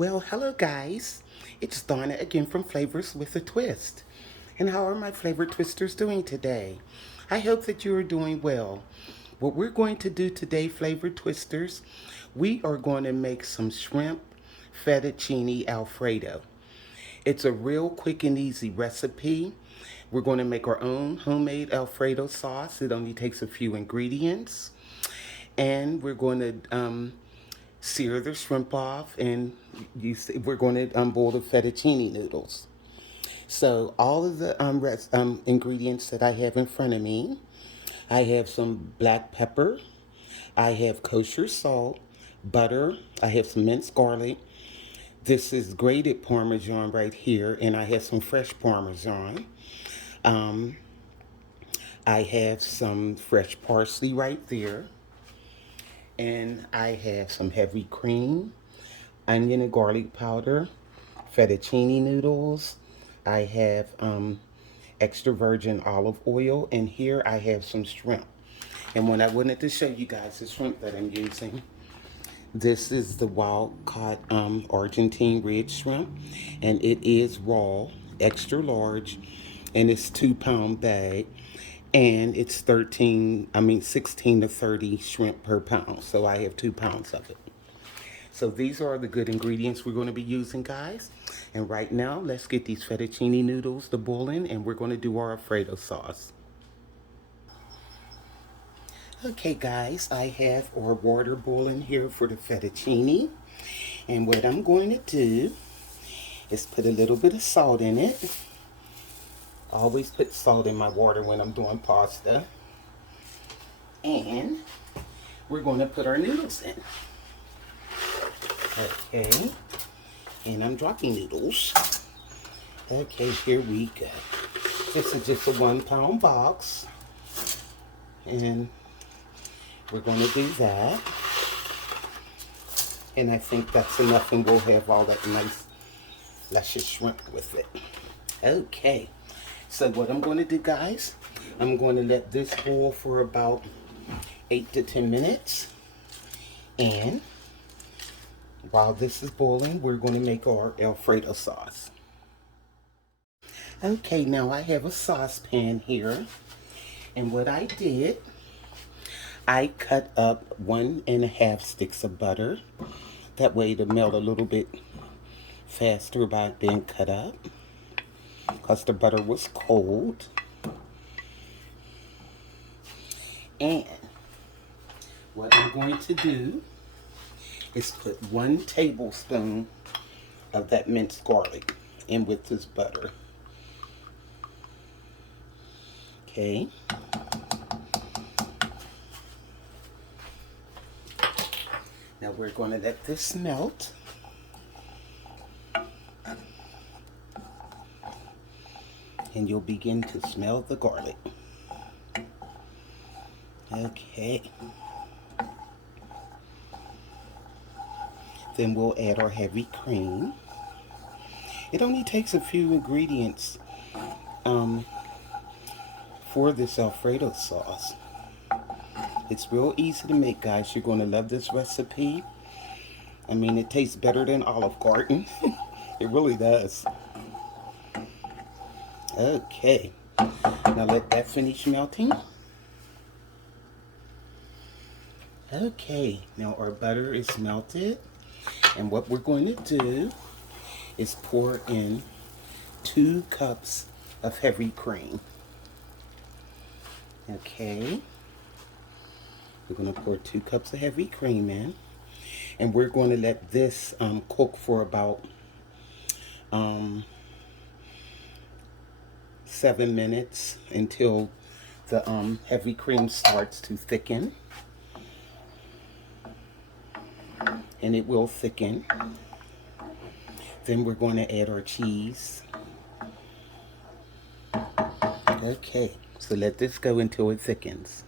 Well, hello guys. It's Donna again from Flavors with a Twist. And how are my flavor twisters doing today? I hope that you are doing well. What we're going to do today, flavor twisters, we are going to make some shrimp fettuccine Alfredo. It's a real quick and easy recipe. We're going to make our own homemade Alfredo sauce. It only takes a few ingredients. And we're going to sear the shrimp off, and we're going to boil the fettuccine noodles. So all of the ingredients that I have in front of me, I have some black pepper, I have kosher salt, butter, I have some minced garlic. This is grated Parmesan right here, and I have some fresh Parmesan. Um, I have some fresh parsley right there, and I have some heavy cream, onion and garlic powder, fettuccine noodles. I have extra virgin olive oil, and here I have some shrimp. And when I wanted to show you guys the shrimp that I'm using, this is the wild caught Argentine red shrimp, and it is raw, extra large, and it's 2 pound bag, and it's 16 to 30 shrimp per pound. So I have 2 pounds of it. So these are the good ingredients we're going to be using, guys. And right now, let's get these fettuccine noodles to boiling, and we're going to do our Alfredo sauce. Okay, guys, I have our water boiling here for the fettuccine. And what I'm going to do is put a little bit of salt in it. I always put salt in my water when I'm doing pasta. And we're going to put our noodles in. Okay, and I'm dropping noodles. Okay, here we go. This is just a 1 pound box, and we're going to do that. And I think that's enough, and we'll have all that nice luscious shrimp with it. Okay, so what I'm going to do, guys, I'm going to let this boil for about 8 to 10 minutes, and while this is boiling, we're going to make our Alfredo sauce. Okay, now I have a saucepan here, and what I did, I cut up 1.5 sticks of butter. That way it'll melt a little bit faster by being cut up, because the butter was cold. And what I'm going to do is put 1 tablespoon of that minced garlic in with this butter. Okay. Now we're going to let this melt. And you'll begin to smell the garlic. Okay. Then we'll add our heavy cream. It only takes a few ingredients for this Alfredo sauce. It's real easy to make, guys. You're going to love this recipe. I mean, it tastes better than Olive Garden. It really does. Okay. Now let that finish melting. Okay. Now our butter is melted. And what we're going to do is pour in 2 cups of heavy cream. Okay. We're going to pour 2 cups of heavy cream in. And we're going to let this cook for about 7 minutes until the heavy cream starts to thicken. And it will thicken. Then we're going to add our cheese. Okay, so let this go until it thickens.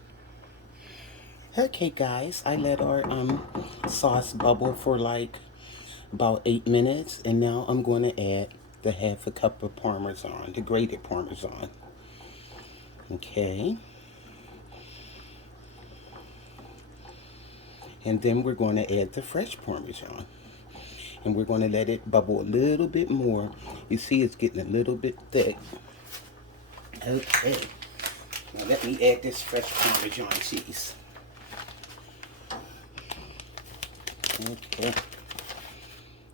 Okay, guys, I let our sauce bubble for like about 8 minutes, and now I'm going to add the 1/2 cup of Parmesan, the grated Parmesan. Okay. And then we're going to add the fresh Parmesan. And we're going to let it bubble a little bit more. You see it's getting a little bit thick. Okay. Now let me add this fresh Parmesan cheese. Okay.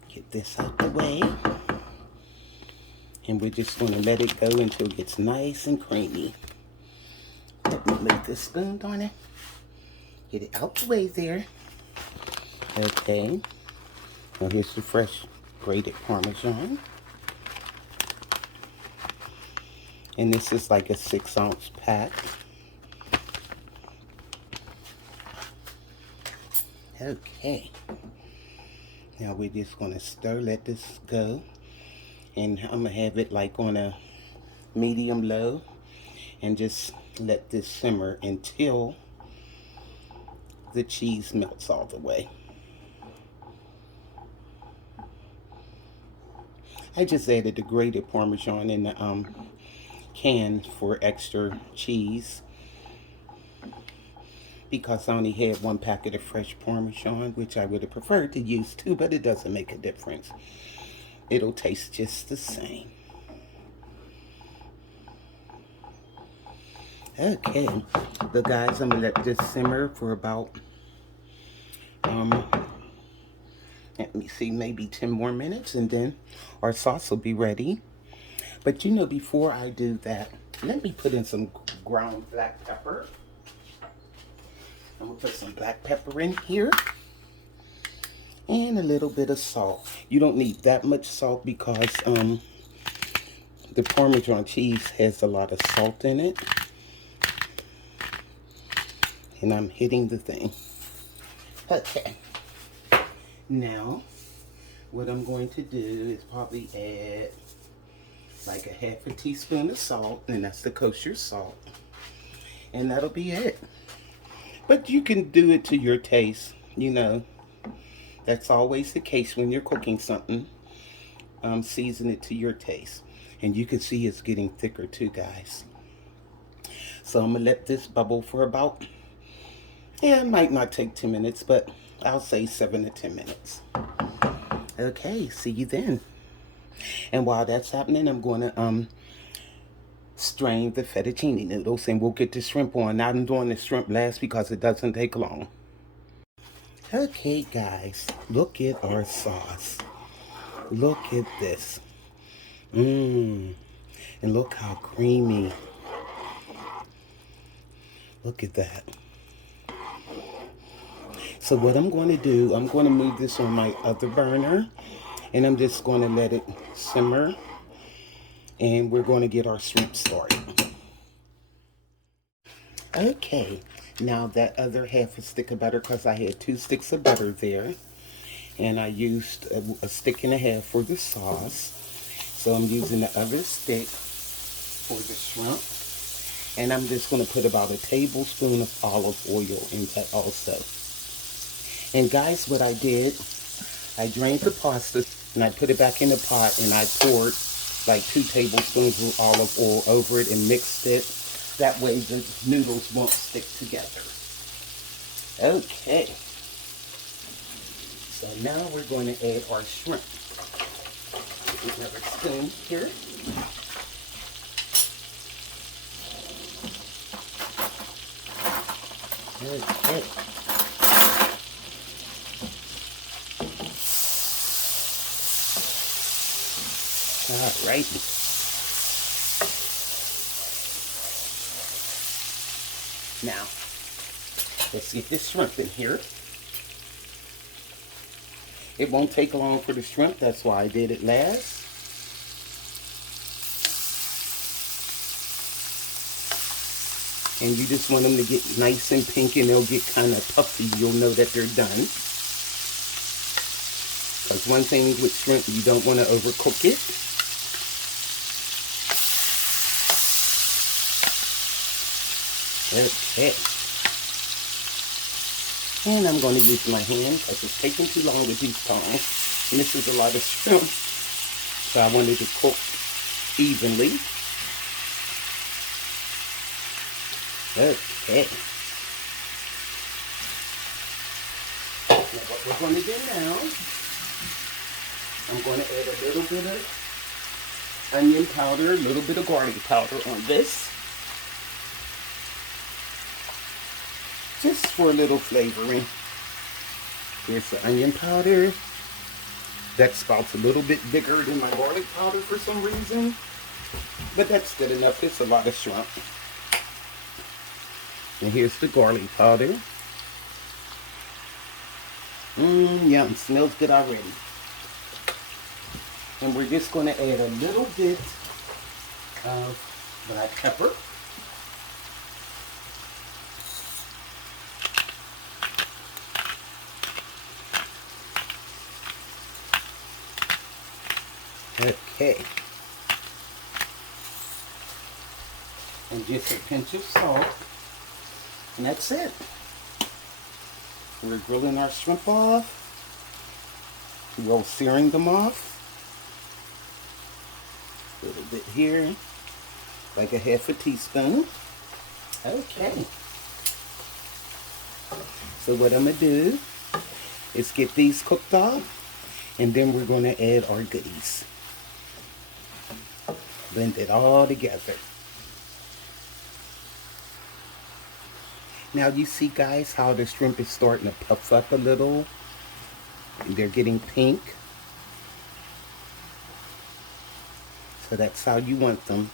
Get this out the way. And we're just going to let it go until it gets nice and creamy. Let me move this spoon on it. Get it out the way there. Okay. Now here's the fresh grated Parmesan. And this is like a 6-ounce pack. Okay. Now we're just going to stir, let this go. And I'm going to have it like on a medium low. And just let this simmer until the cheese melts all the way. I just added the grated Parmesan in the can for extra cheese because I only had 1 packet of fresh Parmesan, which I would have preferred to use too, but it doesn't make a difference. It'll taste just the same. Okay, but guys, I'm gonna let this simmer for about let me see, maybe 10 more minutes, and then our sauce will be ready. But you know, before I do that, let me put in some ground black pepper. I'm gonna put some black pepper in here and a little bit of salt. You don't need that much salt because the Parmesan cheese has a lot of salt in it. And I'm hitting the thing. Okay. Now, what I'm going to do is probably add like a 1/2 teaspoon of salt, and that's the Kosher Salt. And that'll be it. But you can do it to your taste, you know. That's always the case when you're cooking something. Season it to your taste. And you can see it's getting thicker too, guys. So I'm going to let this bubble for about, it might not take 10 minutes, but I'll say 7 to 10 minutes. Okay, see you then. And while that's happening, I'm going to strain the fettuccine noodles, and we'll get the shrimp on. I'm doing the shrimp last because it doesn't take long. Okay, guys, look at our sauce. Look at this. And look how creamy. Look at that. So what I'm going to do, I'm going to move this on my other burner, and I'm just going to let it simmer, and we're going to get our soup started. Okay, now that other 1/2 stick of butter, because I had 2 sticks of butter there, and I used a stick and a half for the sauce. So I'm using the other stick for the shrimp, and I'm just going to put about a tablespoon of olive oil in that also. And guys, what I did, I drained the pasta and I put it back in the pot, and I poured like 2 tablespoons of olive oil over it and mixed it. That way the noodles won't stick together. Okay. So now we're going to add our shrimp. Get another spoon here. Okay. All right. Now, let's get this shrimp in here. It won't take long for the shrimp. That's why I did it last. And you just want them to get nice and pink, and they'll get kind of puffy. You'll know that they're done. Because one thing with shrimp, you don't want to overcook it. Okay. And I'm going to use my hand because it's taking too long with these tongs. And this is a lot of shrimp, so I wanted to cook evenly. Okay. Now what we're going to do now I'm going to add a little bit of onion powder, a little bit of garlic powder on this. Just for a little flavoring. Here's the onion powder. That spout's a little bit bigger than my garlic powder for some reason. But that's good enough. It's a lot of shrimp. And here's the garlic powder. Yum. Smells good already. And we're just going to add a little bit of black pepper. Okay. And just a pinch of salt. And that's it. We're grilling our shrimp off. We're searing them off. A little bit here. Like a half a teaspoon. Okay. So what I'm going to do is get these cooked off. And then we're going to add our goodies. Blend it all together. Now you see, guys, how the shrimp is starting to puff up a little. They're getting pink. So that's how you want them.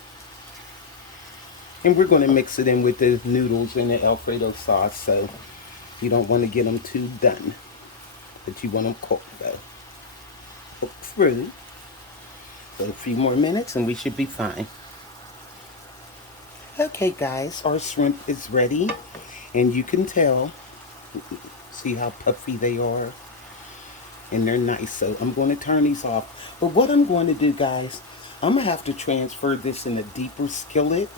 And we're going to mix it in with the noodles and the Alfredo sauce. So you don't want to get them too done. But you want them cooked though. Cooked through. So a few more minutes and we should be fine. Okay guys, our shrimp is ready. And you can tell, see how puffy they are? And they're nice. So I'm going to turn these off. But what I'm going to do, guys, I'm going to have to transfer this in a deeper skillet.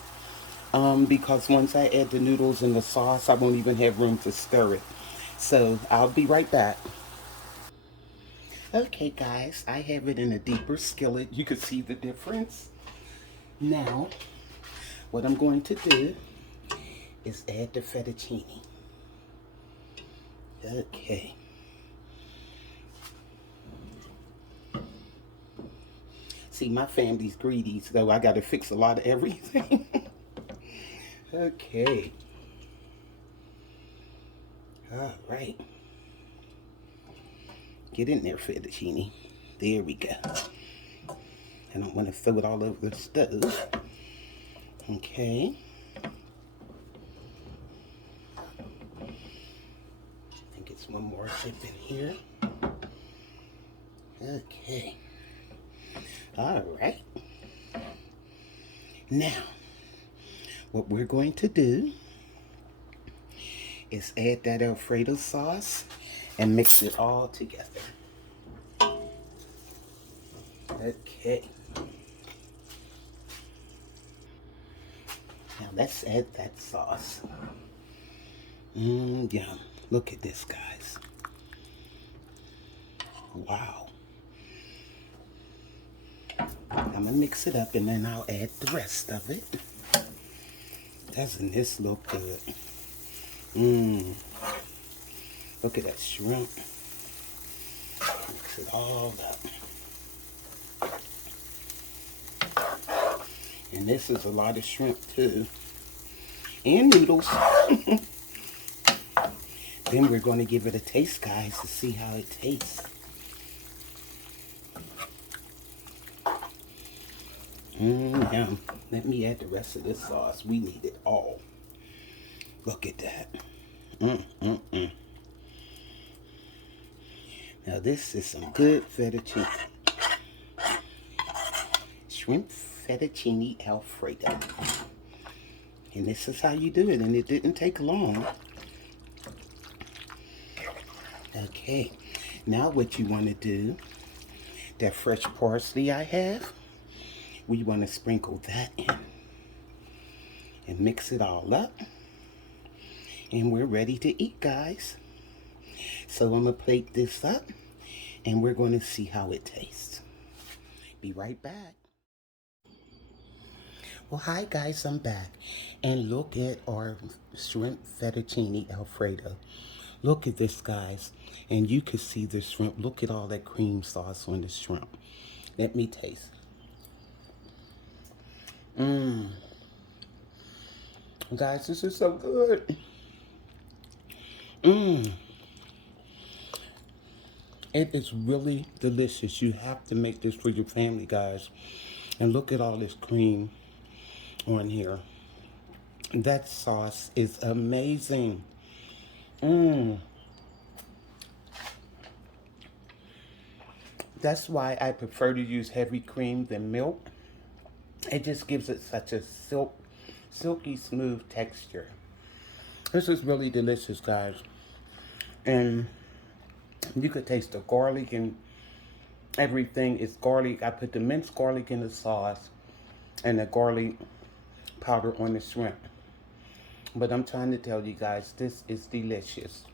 Because once I add the noodles and the sauce, I won't even have room to stir it. So I'll be right back. Okay guys, I have it in a deeper skillet. You can see the difference. Now, what I'm going to do is add the fettuccine. Okay. See, my family's greedy, so I got to fix a lot of everything. Okay. All right. Get in there, fettuccine. There we go. I don't want to throw it all over the stove. Okay. I think it's one more dip in here. Okay. All right. Now, what we're going to do is add that Alfredo sauce and mix it all together. Okay. Now let's add that sauce. Yum. Look at this, guys. Wow. I'm gonna mix it up and then I'll add the rest of it. Doesn't this look good? Look at that shrimp. Mix it all up. And this is a lot of shrimp too. And noodles. Then we're going to give it a taste, guys, to see how it tastes. Yum. Let me add the rest of this sauce. We need it all. Look at that. Now this is some good fettuccine. Shrimp fettuccine Alfredo. And this is how you do it, and it didn't take long. Okay, now what you want to do, that fresh parsley I have, we want to sprinkle that in and mix it all up. And we're ready to eat, guys. So I'm going to plate this up and we're going to see how it tastes. Be right back. Well, hi guys, I'm back. And look at our shrimp fettuccine Alfredo. Look at this, guys. And you can see the shrimp. Look at all that cream sauce on the shrimp. Let me taste. Mmm. Guys, this is so good. Mmm. It is really delicious. You have to make this for your family, guys. And look at all this cream on here. That sauce is amazing. Mmm. That's why I prefer to use heavy cream than milk. It just gives it such a silky smooth texture. This is really delicious, guys. And you could taste the garlic and everything is garlic. I put the minced garlic in the sauce and the garlic powder on the shrimp. But I'm trying to tell you guys, this is delicious.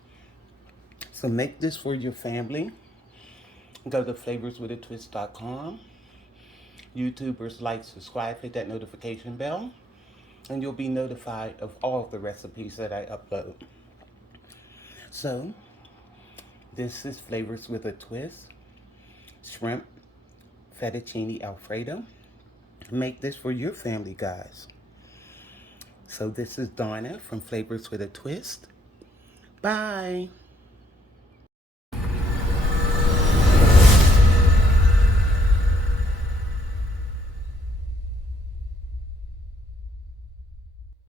So make this for your family. Go to flavorswithatwist.com. YouTubers, like, subscribe, hit that notification bell, and you'll be notified of all of the recipes that I upload. So, this is Flavors with a Twist, shrimp, fettuccine Alfredo. Make this for your family, guys. So this is Donna from Flavors with a Twist. Bye.